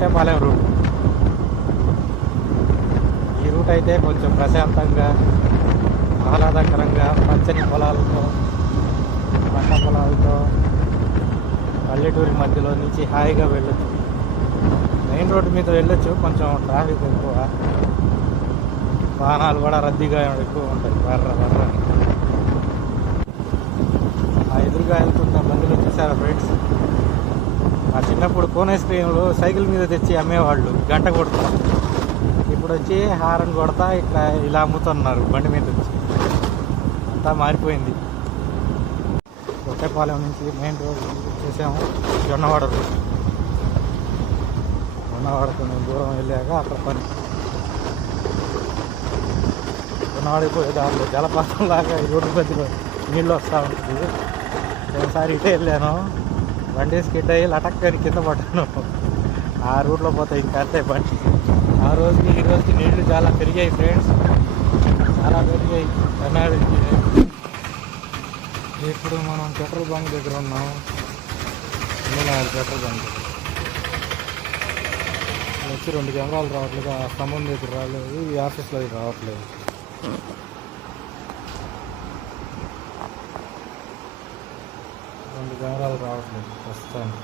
కోటేపాలెం route. ఈ route అయితే కొంచెం ప్రశాంతంగా ఆహ్లాదకరంగా పచ్చని పొలాలతో పంట పొలాలతో పల్లెటూరి మధ్యలో నుంచి హాయిగా వెళ్ళొచ్చు. మెయిన్ రోడ్డు మీద వెళ్ళొచ్చు, కొంచెం ట్రాఫిక్ ఎక్కువ, వాహనాలు కూడా రద్దీగా ఎక్కువ ఉంటాయి. వర్ర ఆ ఎదురుగా వెళ్తున్న బండిలో చూసారా ఫ్రెండ్స్, మా చిన్నప్పుడు కోన్ ఐస్ క్రీమ్లు సైకిల్ మీద తెచ్చి అమ్మేవాళ్ళు గంట కొడుతూ. ఇప్పుడు వచ్చి హారన్ కొడతా ఇట్లా ఇలా అమ్ముతున్నారు బండి మీద వచ్చి. అంతా మారిపోయింది. కోటేపాలెం నుంచి మెయిన్ రోడ్ చేసాము జొన్నవాడ రోడ్. జొన్నవాడకు మేము దూరం వెళ్ళాక అక్కడ పని జొన్నవాడికి పోయే దారిలో జలపాతం లాగా ఈ రోడ్డు మధ్యలో నీళ్ళు వస్తూ ఉంటుంది. ఒకసారి ఇటే వెళ్ళాను, బండి స్కిడ్ అయ్యి లటక్కని కింద పడ్డాను. ఆ రూట్లో పోతాయి ఇంకా అంతే బండి. ఆ రోజుకి ఈ రోజుకి నీళ్లు చాలా పెరిగాయి ఫ్రెండ్స్, చాలా పెరిగాయి. ఇప్పుడు మనం పెట్రోల్ బంక్ దగ్గర ఉన్నాం. పెట్రోల్ బంక్ వచ్చి 2 కెమెరాలు రావట్లేదు, ఆ స్తంభం దగ్గర రాలేదు, ఈ ఆఫీస్లో రావట్లేదు. రెండు కెమెరాలు రావట్లేదు ప్రస్తుతానికి.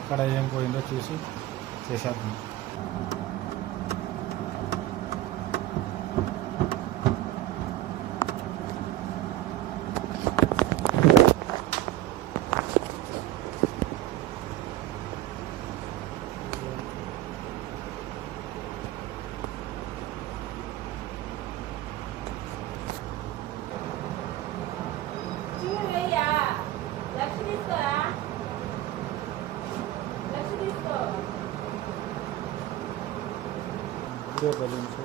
ఎక్కడ ఏం పోయిందో చూసి చేసేద్దాం. వీడియో బెలూన్స్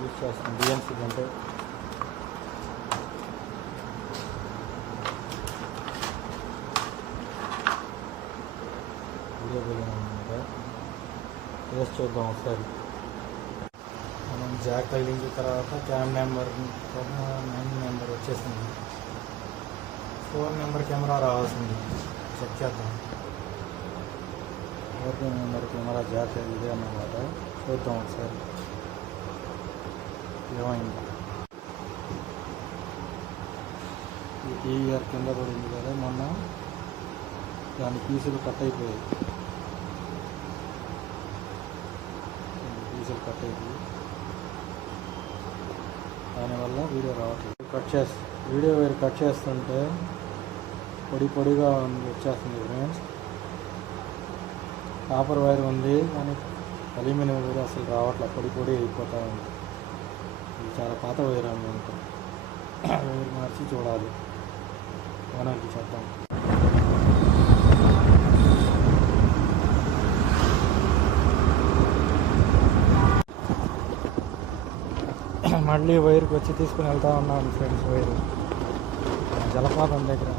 యూజ్ చేస్తాం బిఎన్సీ కంటే. వీడియో బెలూన్ అనమాట, వేసి చూద్దాం ఒకసారి. మనం జాక్ తగిలించిన తర్వాత క్యామ్ నెంబర్ 9 నెంబర్ వచ్చేసింది. 4 నెంబర్ కెమెరా రావాల్సింది, చెక్ చేద్దాం. 4 నెంబర్ కెమెరా జాక్ ఇదే అన్నమాట. చూద్దాం ఒకసారి ఏమైంది. ఈ టీవీఆర్ కింద పడింది కదా మొన్న, దాని పీసులు కట్ అయిపోయాయి. దానివల్ల వీడియో రావట్లేదు. వీడియో వేరు కట్ చేస్తుంటే పొడిగా వచ్చేస్తుంది ఫ్రెండ్స్. కాపర్ వైర్ ఉంది కానీ అల్యూమినియం వైర్ అసలు రావట్లేదు, పొడి అయిపోతూ ఉంది. ఇది చాలా పాత వైర్ అనుకుంటా, వైర్ మార్చి చూడాలి. ఓనర్కి చేద్దాం. మళ్ళీ వైర్కి వచ్చి తీసుకుని వెళ్తా ఉన్నాను ఫ్రెండ్స్. వైరు జలపాతం దగ్గర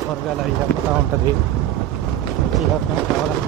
త్వరగా అవి అమ్ముతూ ఉంటుంది. కావాలని